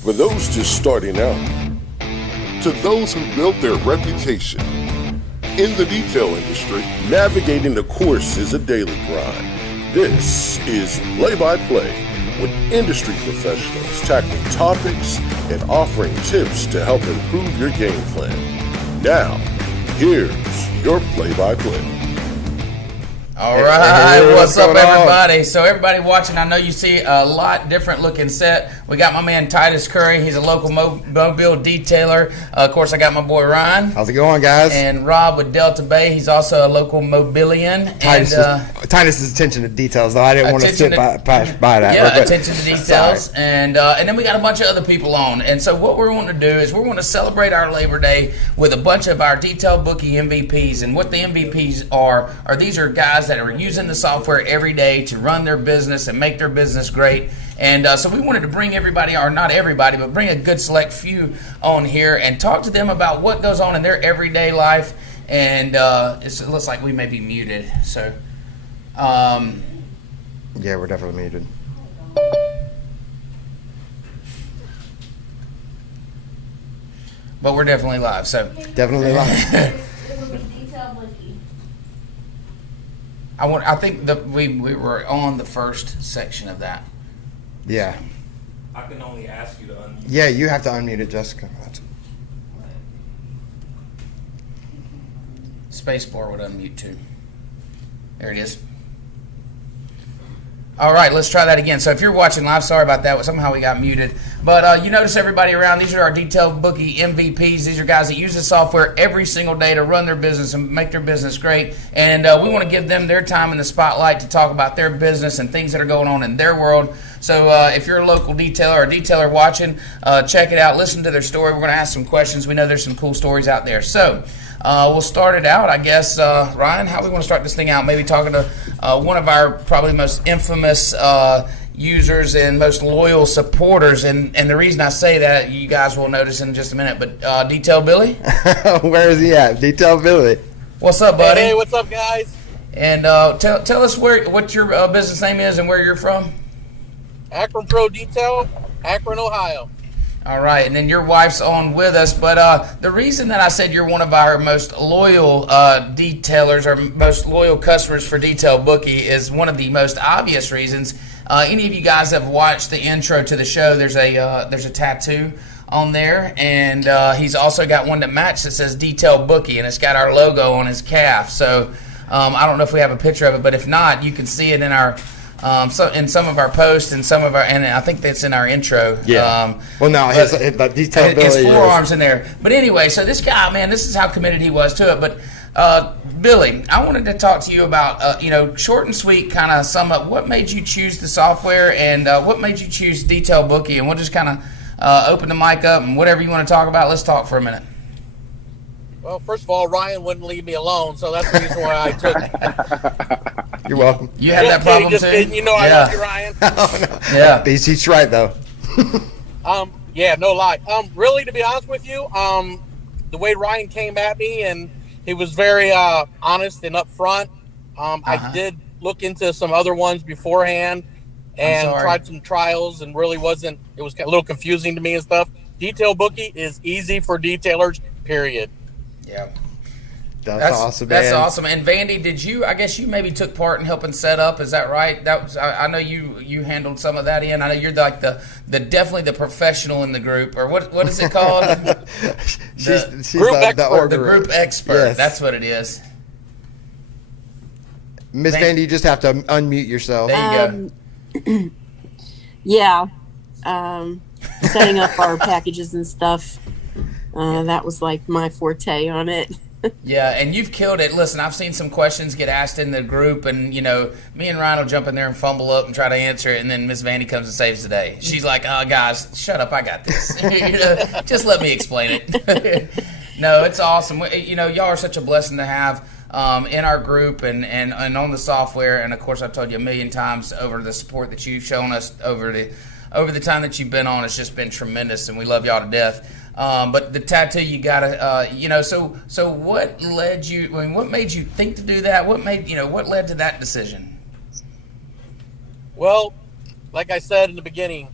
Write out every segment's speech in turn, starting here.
For those just starting out, to those who built their reputation. In the detail industry, navigating the course is a daily grind. This is Play-by-Play with industry professionals tackling topics and offering tips to help improve your game plan. Now, here's your play-by-play. All right, hey, what's up, everybody? So everybody watching, I know you see a lot different looking set. We got my man Titus Curry. He's a local mobile detailer. Of course, I got my boy Ryan. How's it going, guys? And Rob with Delta Bay. He's also a local mobilian. Titus's attention to details, though. I didn't want to sit by that. Yeah, attention to details. And then we got a bunch of other people on. And so what we're wanting to do is we're going to celebrate our Labor Day with a bunch of our Detail Bookie MVPs. And what the MVPs are these are guys that are using the software every day to run their business and make their business great. And so we wanted to bring everybody, or not everybody, but bring a good select few on here and talk to them about what goes on in their everyday life. And it looks like we may be muted. So, yeah, we're definitely muted. But we're definitely live. So definitely live. I think that we were on the first section of that. Yeah. I can only ask you to unmute. Yeah, you have to unmute it, Jessica. Spacebar would unmute too. There it is. All right, let's try that again. So if you're watching live, sorry about that. Somehow we got muted. But you notice everybody around, these are our Detail Bookie MVPs. These are guys that use the software every single day to run their business and make their business great. And we want to give them their time in the spotlight to talk about their business and things that are going on in their world. So if you're a local detailer or a detailer watching, check it out. Listen to their story. We're going to ask some questions. We know there's some cool stories out there. So we'll start it out, I guess. Ryan, how we want to start this thing out? Maybe talking to one of our probably most infamous users and most loyal supporters. And the reason I say that, you guys will notice in just a minute, but Detail Billy? Where is he at? Detail Billy. What's up, buddy? Hey, what's up, guys? And tell us what your business name is and where you're from. Akron Pro Detail, Akron, Ohio. All right, and then your wife's on with us, but the reason that I said you're one of our most loyal detailers or most loyal customers for Detail Bookie is one of the most obvious reasons. Any of you guys have watched the intro to the show, there's a tattoo on there, and he's also got one that matches that says Detail Bookie, and it's got our logo on his calf. So I don't know if we have a picture of it, but if not, you can see it in our in some of our posts and and I think that's in our intro. Yeah. His Detail Billy. His forearms in there. But anyway, so this guy, man, this is how committed he was to it. But Billy, I wanted to talk to you about, short and sweet, kind of sum up what made you choose the software and what made you choose Detail Bookie. And we'll just kind of open the mic up and whatever you want to talk about, let's talk for a minute. Well, first of all, Ryan wouldn't leave me alone, so that's the reason why I took it. You're welcome. You have that problem just too? kidding. You know I love you, Ryan. Oh, no. Yeah. He's right, though. Yeah, no lie. Really, to be honest with you, the way Ryan came at me, and he was very honest and upfront. I did look into some other ones beforehand and tried some trials, and really wasn't. It was a little confusing to me and stuff. Detail Bookie is easy for detailers, period. Yeah. That's awesome, man. That's awesome. And Vandy, I guess you maybe took part in helping set up, is that right? That was, I know you handled some of that in. I know you're like the definitely the professional in the group, or what is it called? she's group expert. The group expert. Yes. That's what it is. Miss Vandy, you just have to unmute yourself. There you go. Yeah. Setting up our packages and stuff. That was like my forte on it. Yeah, and you've killed it. Listen, I've seen some questions get asked in the group, and, me and Ryan will jump in there and fumble up and try to answer it, and then Miss Vandy comes and saves the day. She's like, oh, guys, shut up, I got this. Just let me explain it. No, it's awesome. Y'all are such a blessing to have in our group and on the software, and, of course, I've told you a million times over the support that you've shown us over the time that you've been on. It's just been tremendous, and we love y'all to death. But the tattoo, you gotta, so what led you? What made you think to do that? What led to that decision? Well, like I said in the beginning,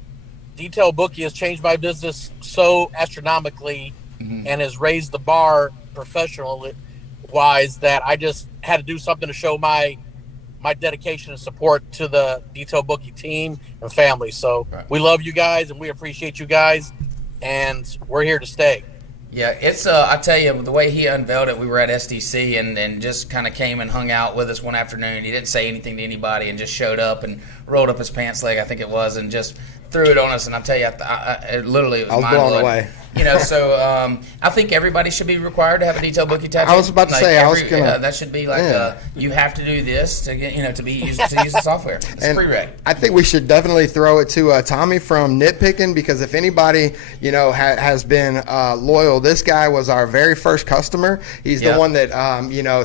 Detail Bookie has changed my business so astronomically and has raised the bar professionally wise that I just had to do something to show my dedication and support to the Detail Bookie team and family. So we love you guys and we appreciate you guys, and we're here to stay. Yeah, it's I tell you, the way he unveiled it, we were at SDC and just kind of came and hung out with us one afternoon. He didn't say anything to anybody and just showed up and rolled up his pants leg, I think it was, and just threw it on us. And I tell you, I literally, it was blown away. You know, so I think everybody should be required to have a Detail Bookie tattoo. I was about to say, that should be like you have to do this to get to use the software. It's prereq. I think we should definitely throw it to Tommy from Nitpicking, because if anybody has been loyal, this guy was our very first customer. He's the one that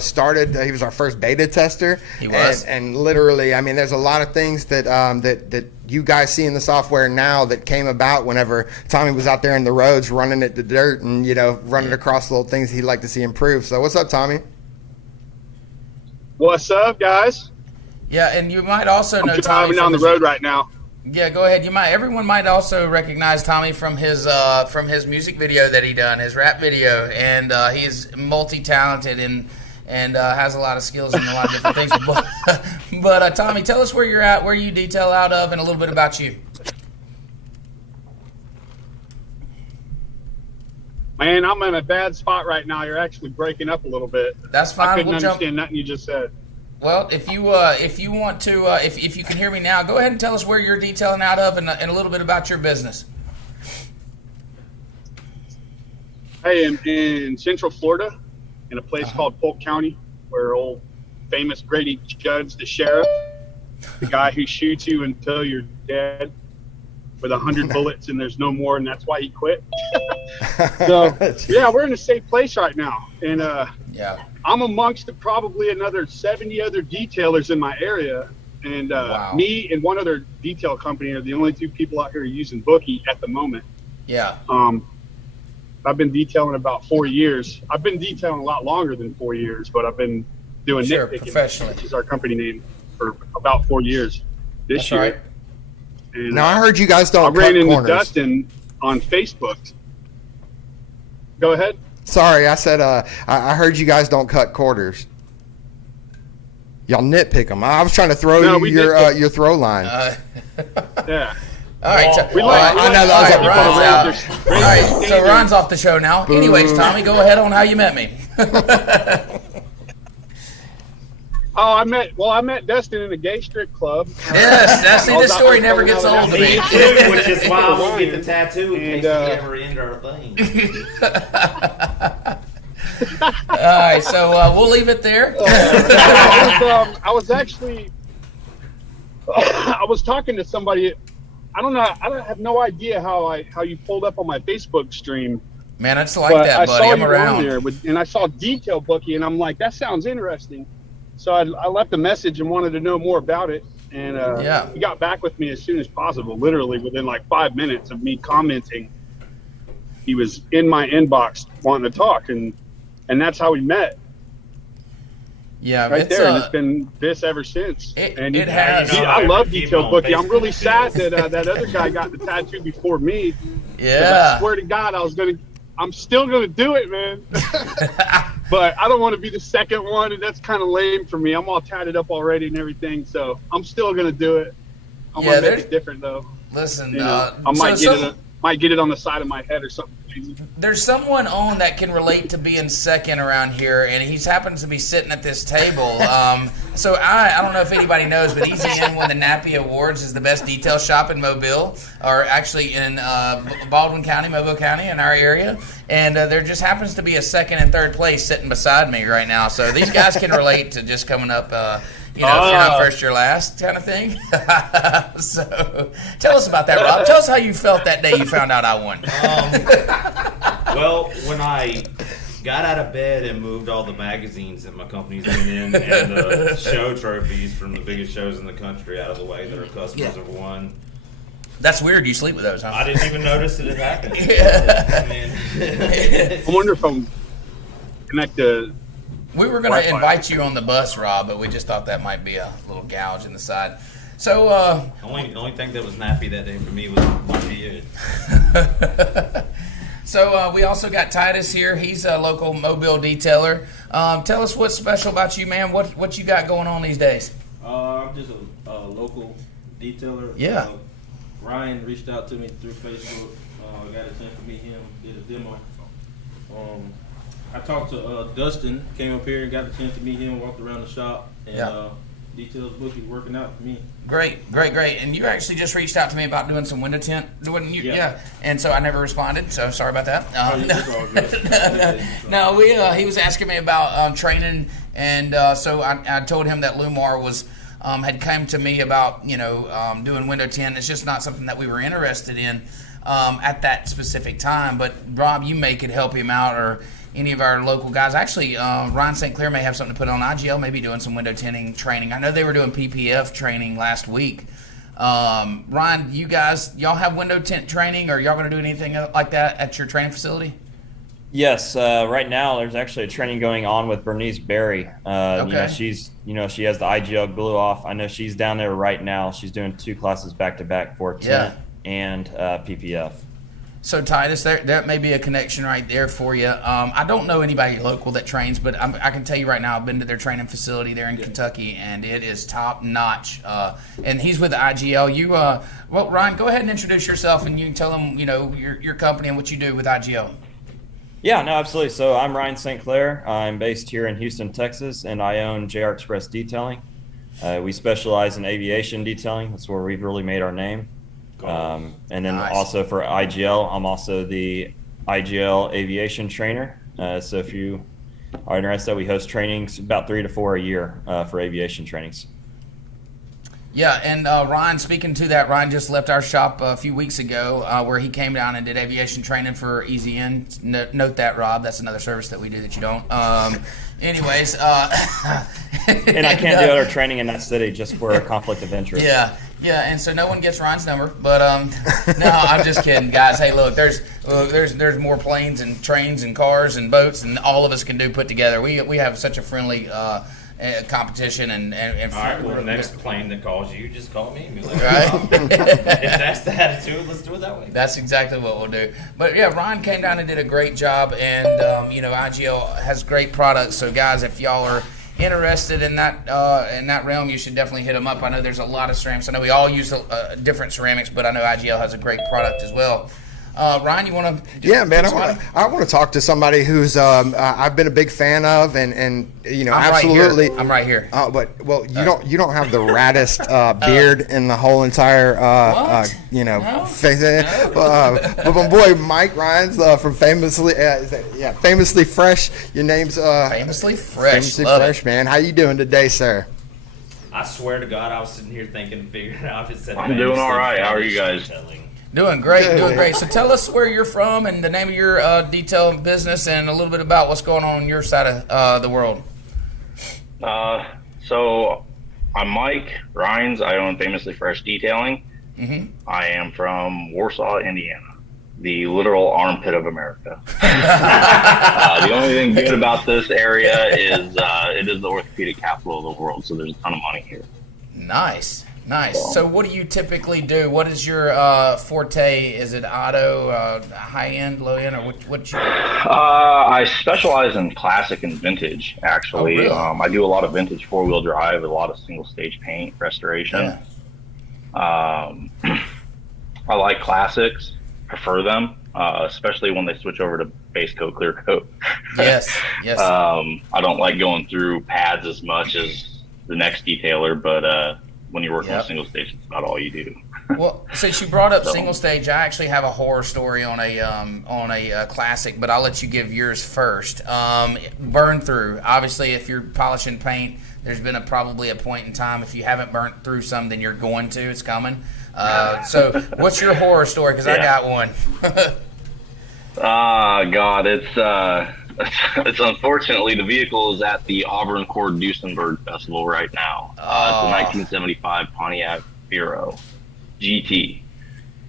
started. He was our first beta tester. He was, and literally, I mean, there's a lot of things that that you guys see in the software now that came about whenever Tommy was out there in the roads running it to dirt and running across little things he'd like to see improve. So what's up, Tommy? What's up, guys? Yeah, and you might also know I'm Tommy driving down the road right now. Yeah, go ahead. Everyone might also recognize Tommy from his music video that he done, his rap video, and he's multi-talented and has a lot of skills in a lot of different things. But Tommy, tell us where you're at, where you detail out of, and a little bit about you. Man, I'm in a bad spot right now. You're actually breaking up a little bit. That's fine. I couldn't understand nothing you just said. Well, if you want to, if you can hear me now, go ahead and tell us where you're detailing out of and a little bit about your business. Hey, in Central Florida, in a place called Polk County, where old famous Grady Judd's the sheriff, the guy who shoots you until you're dead with 100 bullets and there's no more, and that's why he quit. So, yeah, we're in a safe place right now. And I'm amongst probably another 70 other detailers in my area. And me and one other detail company are the only two people out here using Bookie at the moment. Yeah. I've been detailing about 4 years. I've been detailing a lot longer than 4 years, but I've been doing Nitpicking, professionally, which is our company name, for about 4 years this year. Right. And now I heard you guys don't cut corners. I ran into corners. Dustin on Facebook. Go ahead. Sorry, I said I heard you guys don't cut quarters. Y'all nitpick them. I was trying to throw your throw line. Yeah. All right, so, I know that was Ron's out. All right, so Ron's off the show now. Anyways, Tommy, go ahead on how you met me. I met Dustin in a gay strip club. Yes, see, this story never gets old to me. Which is why I won't get the tattoo in case we ever end our thing. All right, so we'll leave it there. I was talking to somebody. I don't know. I have no idea how you pulled up on my Facebook stream. Man, I just like that, buddy. I'm around. There and I saw Detail Bookie, and I'm like, that sounds interesting. So I left a message and wanted to know more about it. And he got back with me as soon as possible, literally within like 5 minutes of me commenting. He was in my inbox wanting to talk, and that's how we met. Yeah, right there, and it's been this ever since. It has. I love Detail Bookie. I'm really sad that that other guy got the tattoo before me. Yeah. I swear to God, I'm still gonna do it, man. But I don't want to be the second one, and that's kind of lame for me. I'm all tatted up already and everything, so I'm still gonna do it. I'm gonna make it different though. Listen, I might get it on the side of my head or something. There's someone on that can relate to being second around here, and he's happens to be sitting at this table. So I don't know if anybody knows, but Easy N won the Nappy Awards as the best detail shop in Mobile, or actually in Baldwin County, Mobile County, in our area. And there just happens to be a second and third place sitting beside me right now. So these guys can relate to just coming up. If you're not first, you're last kind of thing. So tell us about that, Rob. Tell us how you felt that day you found out I won. Well, when I got out of bed and moved all the magazines that my company's been in and the show trophies from the biggest shows in the country out of the way that our customers have won. That's weird. You sleep with those, huh? I didn't even notice that it happened. I wonder if I'm connected. We were going to invite you on the bus, Rob, but we just thought that might be a little gouge in the side. So the only thing that was nappy that day for me was my good. So we also got Titus here. He's a local mobile detailer. Tell us what's special about you, man. What you got going on these days? I'm just a local detailer. Yeah. Ryan reached out to me through Facebook. I got a chance to meet him, did a demo. I talked to Dustin, came up here and got a chance to meet him, walked around the shop, and Detail Bookie working out for me. Great. And you actually just reached out to me about doing some window tint, didn't you? Yeah. And so I never responded, so sorry about that. He was asking me about training, and so I told him that Lumar was had come to me about doing window tint. It's just not something that we were interested in at that specific time. But Rob, you may could help him out, or any of our local guys. Actually, Ryan St. Clair may have something to put on. IGL may be doing some window tinting training. I know they were doing PPF training last week. Ryan, y'all have window tint training, or y'all going to do anything like that at your training facility? Yes, right now there's actually a training going on with Bernice Berry. Okay. She has the IGL glue off. I know she's down there right now. She's doing 2 classes back to back for tint and PPF. So Titus, that may be a connection right there for you. I don't know anybody local that trains, but I can tell you right now, I've been to their training facility there in Kentucky, and it is top notch. And he's with the IGL. Ryan, go ahead and introduce yourself, and you can tell them, your company and what you do with IGL. Yeah, no, absolutely. So I'm Ryan St. Clair. I'm based here in Houston, Texas, and I own JR Express Detailing. We specialize in aviation detailing. That's where we've really made our name. And then also for IGL, I'm also the IGL aviation trainer. So if you are interested, we host trainings about 3 to 4 a year for aviation trainings. Yeah, and Ryan, speaking to that, Ryan just left our shop a few weeks ago where he came down and did aviation training for Easy In. Note that, Rob. That's another service that we do that you don't. Anyways. And I can't do other training in that city just for a conflict of interest. Yeah, and so no one gets Ryan's number, but no, I'm just kidding, guys. Hey, look, there's more planes and trains and cars and boats than all of us can do put together. We have such a friendly competition and all right, well, the next plane that calls you, just call me and be like, right? If that's the attitude, let's do it that way. That's exactly what we'll do. But yeah, Ryan came down and did a great job, and IGL has great products. So guys, if y'all are interested in that realm, you should definitely hit them up. I know there's a lot of ceramics. I know we all use different ceramics, but I know IGL has a great product as well. Ryan, you want to? Yeah, man. I want to talk to somebody who's I've been a big fan of, and absolutely. I'm right here. But you don't have the raddest beard in the whole entire face. But my boy Mike Ryan's from Famously Fresh. Your name's Famously Fresh. Famously Fresh, man. How you doing today, sir? I swear to God, I was sitting here thinking, figuring out if it said. I'm doing all right. How are you guys? Doing great. So tell us where you're from and the name of your detail business and a little bit about what's going on your side of the world. So I'm Mike Rhines. I own Famously Fresh Detailing. Mm-hmm. I am from Warsaw, Indiana, the literal armpit of America. The only thing good about this area is it is the orthopedic capital of the world, so there's a ton of money here. Nice. So what do you typically do? What is your forte? Is it auto, high-end, low-end, or what you do? I specialize in classic and vintage, actually. Oh, really? I do a lot of vintage four-wheel drive, a lot of single-stage paint restoration. Yeah. I like classics, prefer them, especially when they switch over to base coat, clear coat. Yes. I don't like going through pads as much as the next detailer, but when you're working with single stage, it's not all you do. Well, since you brought up single stage, I actually have a horror story on a classic, but I'll let you give yours first. Burn through. Obviously, if you're polishing paint, there's been probably a point in time. If you haven't burnt through some, then you're going to. It's coming. So, what's your horror story? Because I got one. God, it's unfortunately the vehicle is at the Auburn Cord Duesenberg Festival right now. It's a 1975 Pontiac Fiero GT.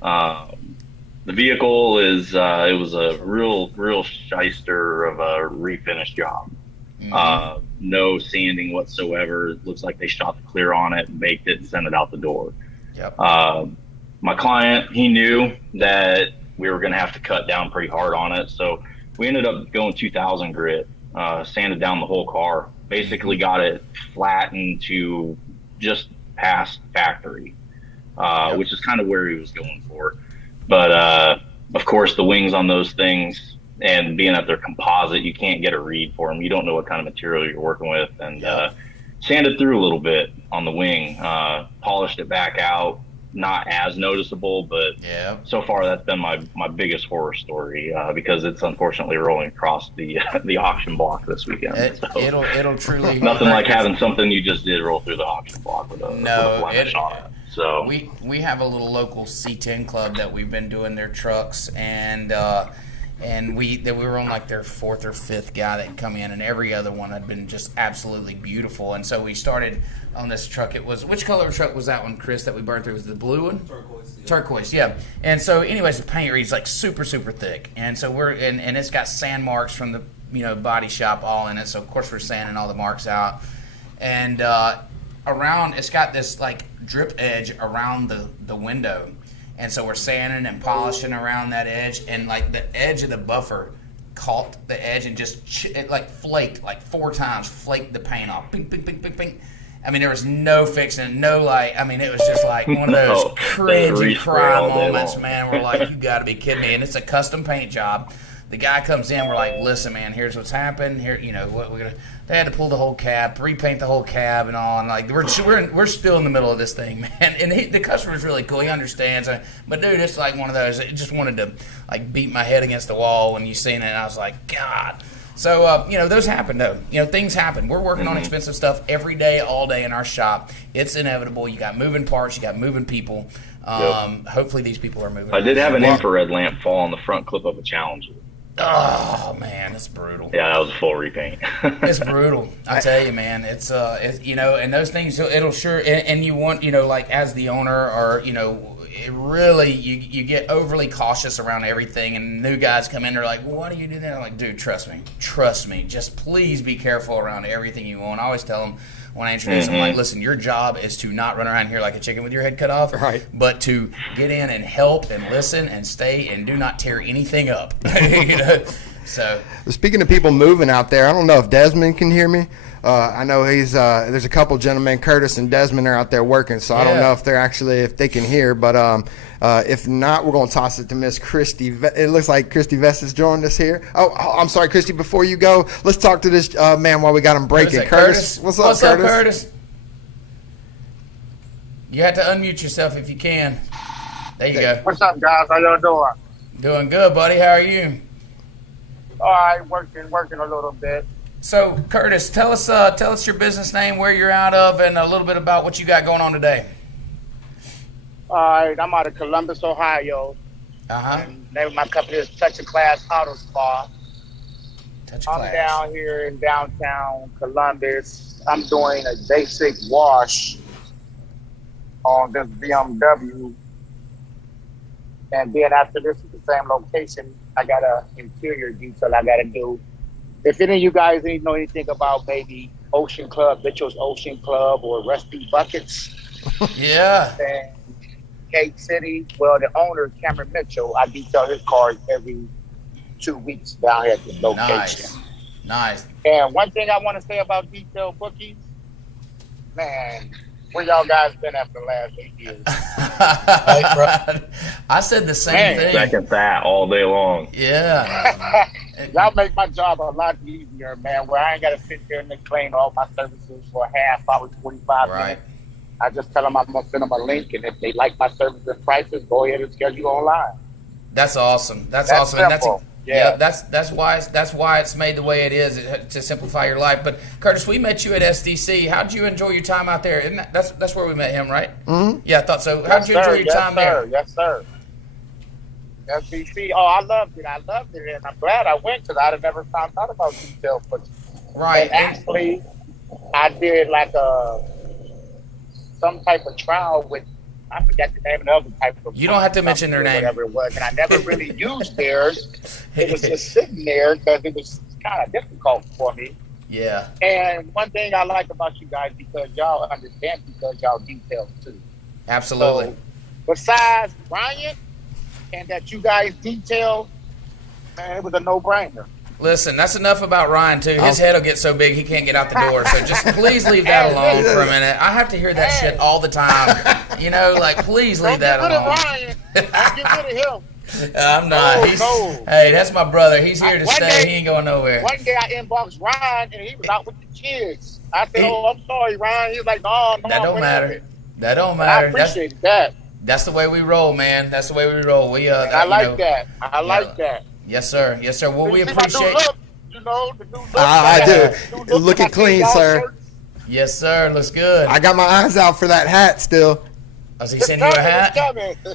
The vehicle is it was a real shyster of a refinish job. Mm-hmm. No sanding whatsoever. It looks like they shot the clear on it, baked it, and sent it out the door. Yep. my client, he knew that we were going to have to cut down pretty hard on it. So we ended up going 2000 grit, sanded down the whole car, basically got it flattened to just past factory, which is kind of where he was going for. But of course, the wings on those things, and being that they're composite, you can't get a read for them. You don't know what kind of material you're working with. And sanded through a little bit on the wing, polished it back out. Not as noticeable, but so far that's been my biggest horror story, because it's unfortunately rolling across the auction block this weekend. It'll truly nothing like having something you just did roll through the auction block with a blemish on it. So we have a little local C10 club that we've been doing their trucks, and we were on like their fourth or fifth guy that come in, and every other one had been just absolutely beautiful. And so we started on this truck. It was, which color truck was that one, Chris, that we burned through? Was it the blue one? Turquoise. Yeah. Turquoise, yeah. And so anyways, the paint reads like super, super thick. And so and it's got sand marks from the body shop all in it. So of course we're sanding all the marks out. And around, it's got this like drip edge around the window. And so we're sanding and polishing around that edge, and like the edge of the buffer caught the edge and just it like flaked like 4 times, flaked the paint off. Ping, ping, ping, ping, ping. I mean, there was no fixing, no like. I mean, it was just like one of those cringe and cry moments, man. We're like, you got to be kidding me! And it's a custom paint job. The guy comes in, we're like, listen, man, here's what's happened. Here, what we're gonna. They had to pull the whole cab, repaint the whole cab, and all. And like, we're still in the middle of this thing, man. And the customer's really cool. He understands. But dude, it's like one of those. It just wanted to like beat my head against the wall when you seen it. And I was like, God. So those happen though. Things happen. We're working on expensive stuff every day, all day in our shop. It's inevitable. You got moving parts. You got moving people. Hopefully these people are moving. I did have an infrared lamp fall on the front clip of a Challenger. Oh man, it's brutal. Yeah, that was a full repaint. It's brutal. I tell you, man. It's and those things. It'll sure. And you want like as the owner, or it really you get overly cautious around everything. And new guys come in, they're like, well, why do you do that? I'm like, dude, trust me. Just please be careful around everything you own. I always tell them when I introduce them, like, listen, your job is to not run around here like a chicken with your head cut off, right? But to get in and help and listen and stay and do not tear anything up. So, speaking of people moving out there, I don't know if Desmond can hear me. I know he's there's a couple gentlemen, Curtis and Desmond, are out there working, so I don't know if they can hear. But if not, we're going to toss it to Miss Christy. It looks like Christy Vestas joined us here. Oh, I'm sorry, Christy. Before you go, let's talk to this man while we got him breaking. Curtis, what's up, Curtis? You have to unmute yourself if you can. There you go. What's up, guys? How y'all doing? Doing good, buddy. How are you? All right, working a little bit. So, Curtis, tell us your business name, where you're out of, and a little bit about what you got going on today. All right, I'm out of Columbus, Ohio. And the name of my company is Touch of Class Auto Spa. I'm down here in downtown Columbus. I'm doing a basic wash on this BMW. And then after this is the same location, I got an interior detail I got to do. If any of you guys know anything about maybe Ocean Club, Mitchell's Ocean Club, or Rusty Buckets. Yeah. And Cape City, well, the owner, Cameron Mitchell, I detail his cars every 2 weeks down here at this location. Nice. And one thing I want to say about Detail Bookies, man, where y'all guys been after the last 8 years? I said the same thing. Second that all day long. Yeah. Y'all make my job a lot easier, man, where I ain't got to sit there and claim all my services for a half hour, 45 minutes. I just tell them I'm going to send them a link, and if they like my services and prices, go ahead and schedule online. That's awesome. That's awesome. Simple. And that's why it's made the way it is, to simplify your life. But Curtis, we met you at SDC. How did you enjoy your time out there? Isn't that's where we met him, right? Mm-hmm. Yeah, I thought so. How did you enjoy your time there? Yes, sir. SDC. Oh, I loved it, and I'm glad I went because I'd have never found out about Detail Bookie. Right. And actually, I did like some type of trial with, I forgot the name of the other type of. You don't have to mention their name. Whatever it was, and I never really used theirs. It was just sitting there because it was kind of difficult for me. Yeah. And one thing I like about you guys, because y'all understand, because y'all detail too. Absolutely. So besides Ryan and that you guys detail, man, it was a no-brainer. Listen, that's enough about Ryan, too. His head will get so big he can't get out the door. So just please leave that alone for a minute. I have to hear that shit all the time. You know, like, please leave that alone. Don't get rid of him. I'm not. Hey, that's my brother. He's here to stay. He ain't going nowhere. One day I inboxed Ryan, and he was out with the kids. I said, I'm sorry, Ryan. He was like, no. That don't matter. That don't matter. I appreciate that. That's the way we roll, man. That's the way we roll. I like that. I like that. Yes, sir. Yes, sir. Well, we appreciate. I do. Looking clean, sir. Yes, sir. Looks good. I got my eyes out for that hat still. Does he send you a hat?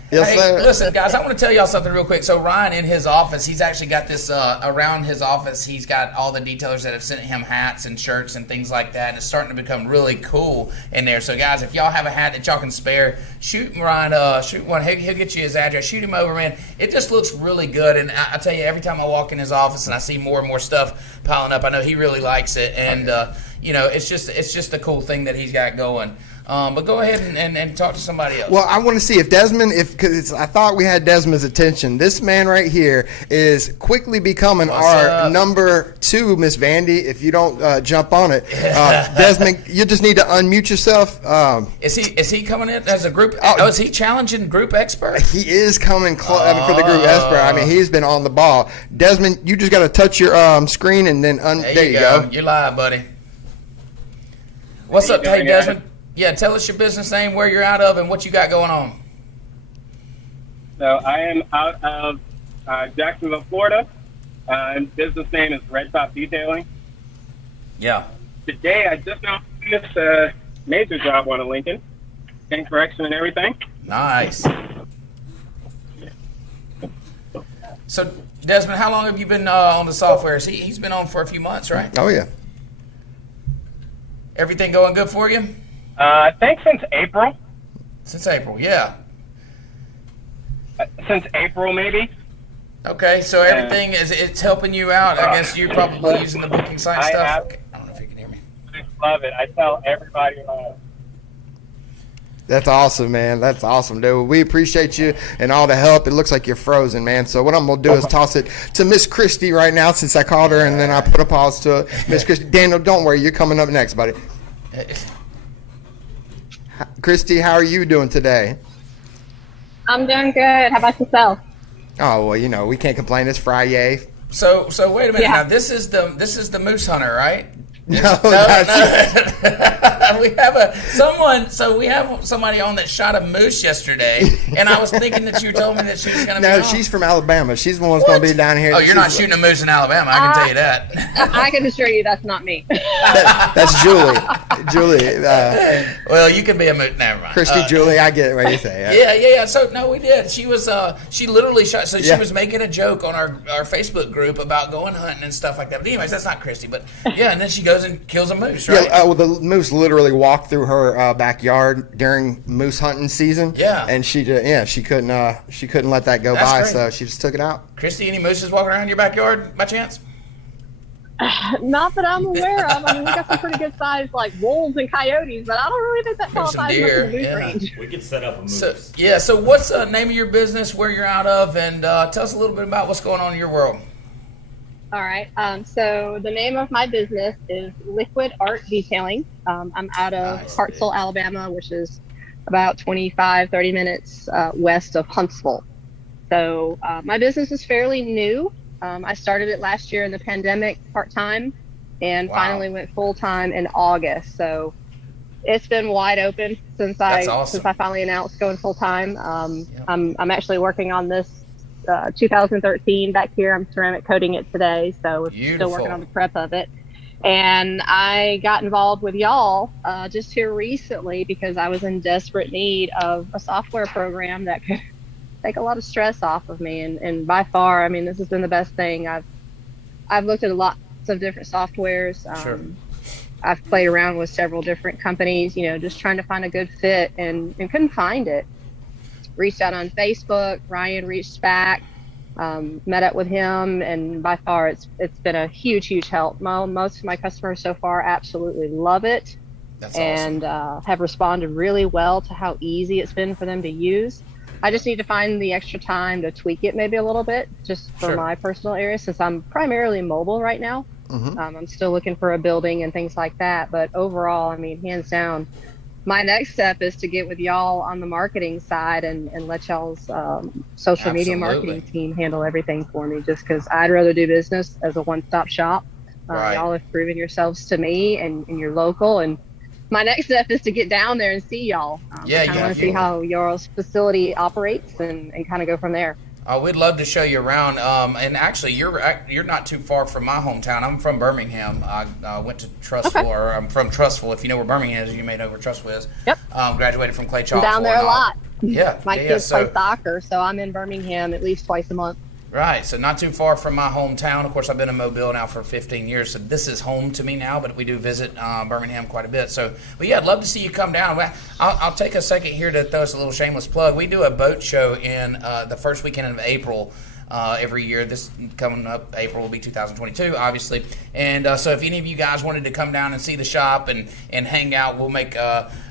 Yes, sir. Listen, guys, I want to tell y'all something real quick. So Ryan, in his office, he's actually got this around his office. He's got all the detailers that have sent him hats and shirts and things like that, and it's starting to become really cool in there. So, guys, if y'all have a hat that y'all can spare, shoot Ryan. Shoot one. He'll get you his address. Shoot him over, man. It just looks really good, and I tell you, every time I walk in his office and I see more and more stuff piling up, I know he really likes it, and it's just a cool thing that he's got going. But go ahead and talk to somebody else. Well, I want to see if Desmond, because I thought we had Desmond's attention. This man right here is quickly becoming our number 2, Miss Vandy. If you don't jump on it, Desmond, you just need to unmute yourself. Is he coming in as a group? Is he challenging group expert? He is coming for the group expert. I mean, he's been on the ball. Desmond, you just got to touch your screen and then there you go. You're live, buddy. What's up, hey Desmond? Yeah, tell us your business name, where you're out of, and what you got going on. So I am out of Jacksonville, Florida. And business name is Red Top Detailing. Yeah. Today I just now finished a major job on a Lincoln, paint correction and everything. Nice. So Desmond, how long have you been on the software? He's been on for a few months, right? Oh yeah. Everything going good for you? I think since April. Since April, yeah. Since April, maybe. Okay, so everything it's helping you out. I guess you're probably using the booking site stuff. Okay. I don't know if you can hear me. I love it. I tell everybody. That's awesome, man. That's awesome, dude. We appreciate you and all the help. It looks like you're frozen, man. So what I'm going to do is toss it to Miss Christie right now since I called her, and then I put a pause to it. Miss Christie. Daniel, don't worry. You're coming up next, buddy. Christy, how are you doing today? I'm doing good. How about yourself? Oh well, we can't complain. It's Friday. So wait a minute. Now this is the moose hunter, right? No. We have somebody on that shot a moose yesterday, and I was thinking that you told me that she was going to be No, on. she's from Alabama. She's the one that's going to be down here. Oh, you're not shooting a moose in Alabama, I can tell you that. I can assure you that's not me. That's Julie. Julie. Well, you can be a moose. Never mind. Christy, Julie, I get what you say. Yeah. So, no, we did. She was, she literally shot, so she was making a joke on our Facebook group about going hunting and stuff like that. But anyways, that's not Christy. But, yeah, and then she goes and kills a moose, right? Yeah, well, the moose literally walked through her backyard during moose hunting season. Yeah, and she couldn't let that go by, so she just took it out. Christy, any mooses walking around your backyard by chance? Not that I'm aware of. I mean, we got some pretty good sized like wolves and coyotes, but I don't really think that qualifies as a moose range. We could set up a moose. So what's the name of your business, where you're out of, and tell us a little bit about what's going on in your world. All right. So the name of my business is Liquid Art Detailing. I'm out of Hartselle, Alabama, which is about 25-30 minutes west of Huntsville. So my business is fairly new. I started it last year in the pandemic part-time and finally went full-time in August. So it's been wide open since I finally announced going full-time. I'm actually working on this 2013 back here. I'm ceramic coating it today, so we're still working on the prep of it. And I got involved with y'all just here recently because I was in desperate need of a software program that could take a lot of stress off of me. And by far, I mean, this has been the best thing. I've looked at lots of different softwares. I've played around with several different companies, just trying to find a good fit and couldn't find it. Reached out on Facebook. Ryan reached back, met up with him, and by far it's been a huge help. Most of my customers so far absolutely love it. That's awesome. And have responded really well to how easy it's been for them to use. I just need to find the extra time to tweak it maybe a little bit, just for my personal area, since I'm primarily mobile right now. I'm still looking for a building and things like that. But overall, I mean, hands down, my next step is to get with y'all on the marketing side and let y'all's social media marketing team handle everything for me, just because I'd rather do business as a one-stop shop. Y'all have proven yourselves to me, and you're local. And my next step is to get down there and see y'all. I want to see how y'all's facility operates and kind of go from there. We'd love to show you around. And actually, you're not too far from my hometown. I'm from Birmingham. I went to Trustful, or I'm from Trustful. If you know where Birmingham is, you may know where Trustful is. Yep. Graduated from Clay I'm down there a lot. Yeah. My kids play soccer, so I'm in Birmingham at least twice a month. Right, so not too far from my hometown. Of course, I've been in Mobile now for 15 years, so this is home to me now, but we do visit Birmingham quite a bit. So, but yeah, I'd love to see you come down. I'll take a second here to throw us a little shameless plug. We do a boat show in the first weekend of April every year. This coming up April will be 2022, obviously. And so if any of you guys wanted to come down and see the shop and hang out, we'll make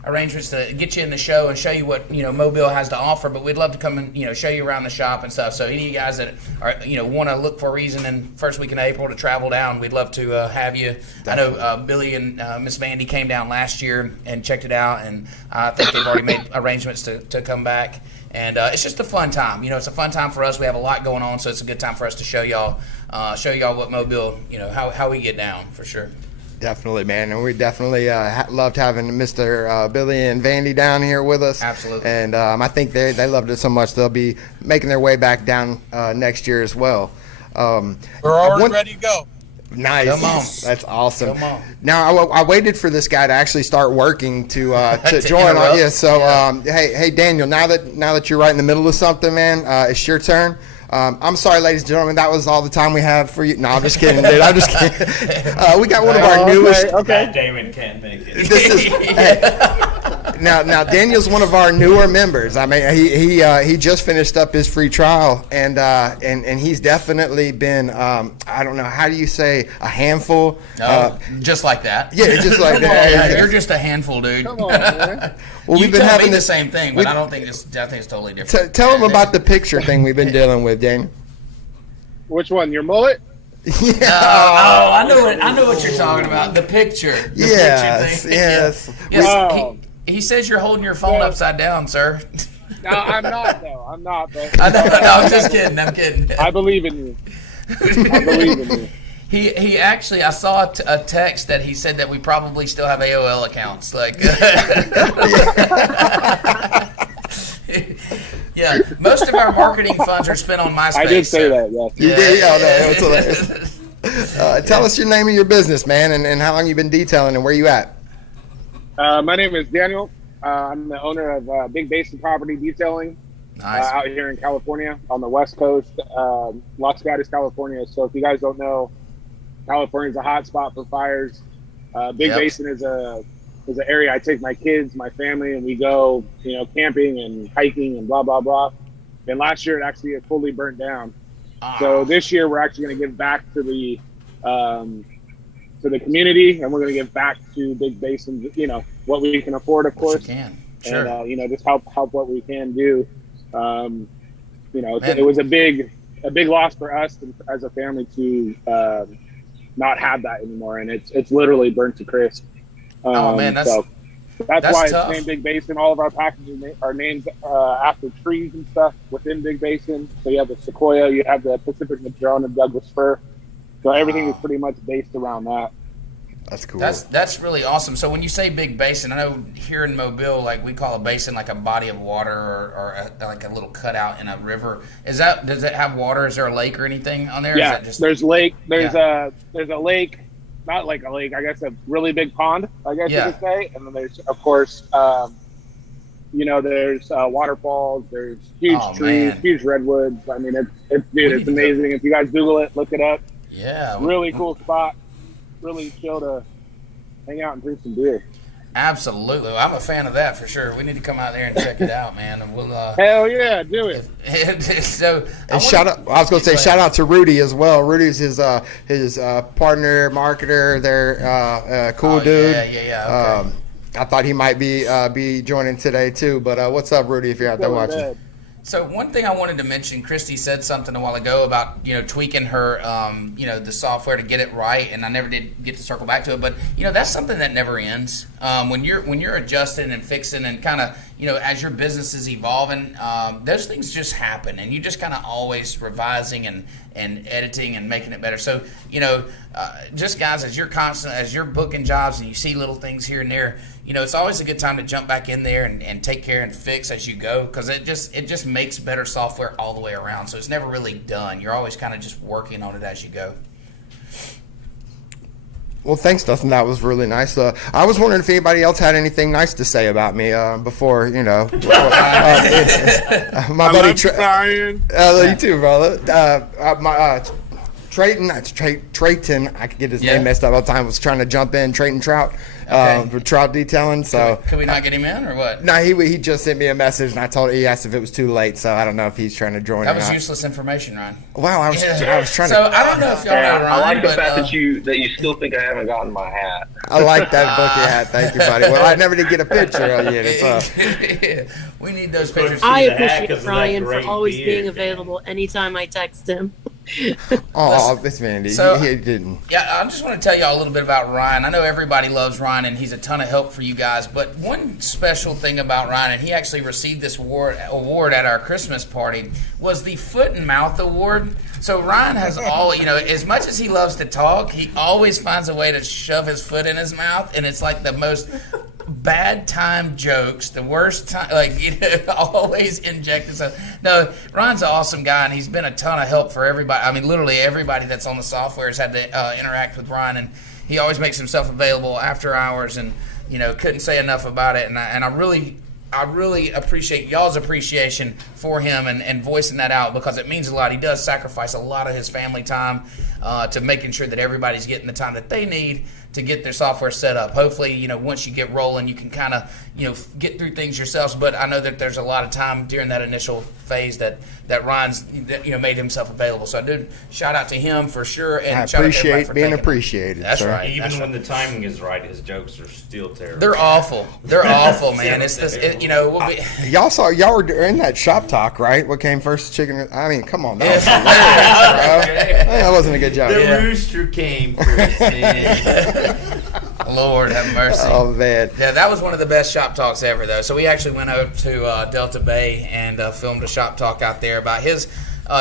arrangements to get you in the show and show you what Mobile has to offer. But we'd love to come and show you around the shop and stuff. So any of you guys that are want to look for a reason in first week in April to travel down, we'd love to have you. Definitely. I know Billy and Miss Vandy came down last year and checked it out, and I think they've already made arrangements to come back. And it's just a fun time. It's a fun time for us. We have a lot going on, so it's a good time for us to show y'all what Mobile, how we get down, for sure. Definitely, man. And we definitely loved having Mr. Billy and Vandy down here with us. Absolutely. And I think they loved it so much they'll be making their way back down next year as well. We're already ready to go. Nice. Come on. That's awesome. Come on. Now, I waited for this guy to actually start working to join. Interrupt. So, hey, Daniel, now that you're right in the middle of something, man, it's your turn. I'm sorry, ladies and gentlemen, that was all the time we have for you. No, I'm just kidding, dude. I'm just kidding. We got one of our newest. Okay. Damon can't make it. This is now Daniel's one of our newer members. I mean, he just finished up his free trial, and he's definitely been I don't know, how do you say, a handful? Just like that. Yeah, just like that. You're just a handful, dude. Come on, man. Well, we've been having the same thing, but I think it's totally different. Tell them about the picture thing we've been dealing with, Daniel. Which one? Your mullet? Yeah. I know what you're talking about. The picture. Yes. Yes. He says you're holding your phone upside down, sir. No, I'm not, though. I'm not, though. I know. No, I'm just kidding. I'm kidding. I believe in you. I believe in you. He actually, I saw a text that he said that we probably still have AOL accounts. Like, yeah, most of our marketing funds are spent on MySpace. I did say that, yes. You did? Oh, no, that was hilarious. Tell us your name of your business, man, and how long you've been detailing and where you at. My name is Daniel. I'm the owner of Big Basin Property Detailing. Nice. Out here in California on the West Coast, Los Gatos, California. So if you guys don't know, California is a hot spot for fires. Big Basin is an area I take my kids, my family, and we go, camping and hiking and blah blah blah. And last year it actually fully burnt down. So this year we're actually going to give back to the community, and we're going to give back to Big Basin. What we can afford, of course. You can. Sure. And just help what we can do. It was a big loss for us as a family to not have that anymore, and it's literally burnt to crisp. That's why tough. It's named Big Basin. All of our packages are named after trees and stuff within Big Basin. So you have the sequoia, you have the Pacific Madrone and Douglas fir. So everything is pretty much based around that. That's cool. That's really awesome. So when you say big basin, I know here in Mobile, like we call a basin like a body of water or like a little cutout in a river. Does it have water? Is there a lake or anything on there? Yeah, is that just, there's lake. There's a lake, not like a lake. I guess a really big pond. I guess you could say. And then there's of course, there's waterfalls. There's huge trees, huge redwoods. I mean, it's amazing. If you guys Google it, look it up. Yeah. Really cool spot. Really chill to hang out and drink some beer. Absolutely. I'm a fan of that for sure. We need to come out there and check it out, man. And we'll hell yeah, do it. Shout out to Rudy as well. Rudy's his partner, marketer. They're cool dude. Yeah. Okay. I thought he might be joining today too. But what's up, Rudy? If you're out there watching. So one thing I wanted to mention, Christy said something a while ago about tweaking her the software to get it right, and I never did get to circle back to it. But that's something that never ends. When you're adjusting and fixing and kind of as your business is evolving, those things just happen, and you just kind of always revising and editing and making it better. So just guys, as you're booking jobs and you see little things here and there, it's always a good time to jump back in there and take care and fix as you go, because it just makes better software all the way around. So it's never really done. You're always kind of just working on it as you go. Well, thanks, Dustin. That was really nice. I was wondering if anybody else had anything nice to say about me before, my buddy Ryan. You too, brother. Trayton, I could get his name messed up all the time, was trying to jump in, Trayton Trout, for trout detailing. So could we not get him in, or what? No, he just sent me a message, and he asked if it was too late, so I don't know if he's trying to join. That was useless information, Ryan. Wow, I was trying to. So I don't know if y'all know Ryan, I like the but, fact that you still think I haven't gotten my hat. I like that Bookie hat. Thank you, buddy. Well, I never did get a picture of you. We need those pictures. I appreciate Ryan for always being available anytime I text him. Oh, this man, so, he didn't. Yeah, I just want to tell y'all a little bit about Ryan. I know everybody loves Ryan, and he's a ton of help for you guys. But one special thing about Ryan, and he actually received this award at our Christmas party, was the Foot and Mouth Award. So Ryan has as much as he loves to talk, he always finds a way to shove his foot in his mouth, and it's like the most bad time jokes, the worst time, always injecting stuff. No, Ryan's an awesome guy, and he's been a ton of help for everybody. I mean, literally everybody that's on the software has had to interact with Ryan, and he always makes himself available after hours, and couldn't say enough about it. And I really appreciate y'all's appreciation for him and voicing that out, because it means a lot. He does sacrifice a lot of his family time to making sure that everybody's getting the time that they need to get their software set up. Hopefully, once you get rolling, you can kind of, get through things yourselves. But I know that there's a lot of time during that initial phase that Ryan's, made himself available. So I did shout out to him for sure. And I shout out to everybody appreciate for being taking appreciated. That's sir. right. Even when the timing is right, his jokes are still terrible. They're awful. They're awful, man. It's this, y'all were in that shop talk, right? What came first, chicken? I mean, come on, that was hilarious, bro. That wasn't a good joke. The rooster came first, man. Lord have mercy. Oh, man. Yeah, that was one of the best shop talks ever, though. So we actually went over to Delta Bay and filmed a shop talk out there about his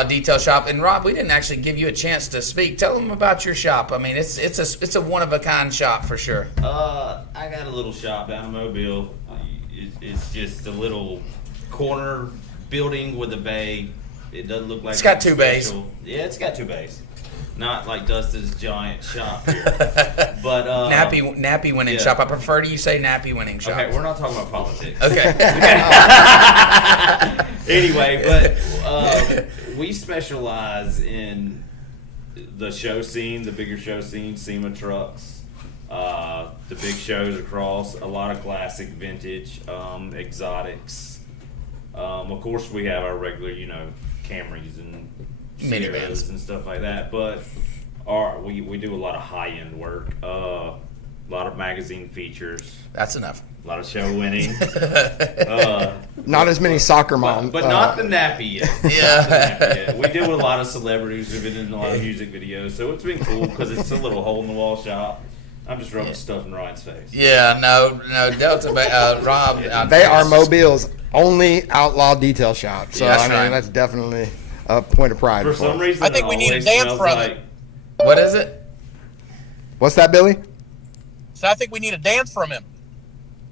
detail shop. And Rob, we didn't actually give you a chance to speak. Tell them about your shop. I mean, it's a one of a kind shop for sure. I got a little shop down in Mobile. It's just a little corner building with a bay. It doesn't look like it's got two bays. Yeah, it's got two bays. Not like Dustin's giant shop here, but nappy winning shop. I prefer to you say nappy winning shop. Okay, we're not talking about politics. Okay. Anyway, but we specialize in the show scene, the bigger show scene, SEMA trucks, the big shows across, a lot of classic, vintage, exotics. Of course, we have our regular, Camrys and minivans and stuff like that, but we do a lot of high-end work, a lot of magazine features. That's enough. A lot of show winning. Not as many soccer moms, but not the nappy yet. Yeah. We deal with a lot of celebrities who've been in a lot of music videos, so it's been cool because it's a little hole in the wall shop. I'm just rubbing stuff in Ryan's face. Yeah, no, Delta Bay, Rob. They are Mobile's only outlaw detail shop, so Yeah, I mean that's definitely a point of pride. For some reason, I think we need a dance from it. What is it? What's that, Billy? So I think we need a dance from him.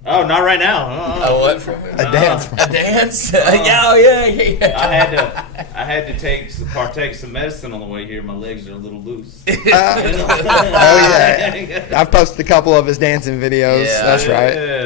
Oh, not right now. Oh, what from him? A dance. A dance? Yeah. I had to partake some medicine on the way here. My legs are a little loose. Oh yeah, I've posted a couple of his dancing videos. Yeah. That's right. Yeah.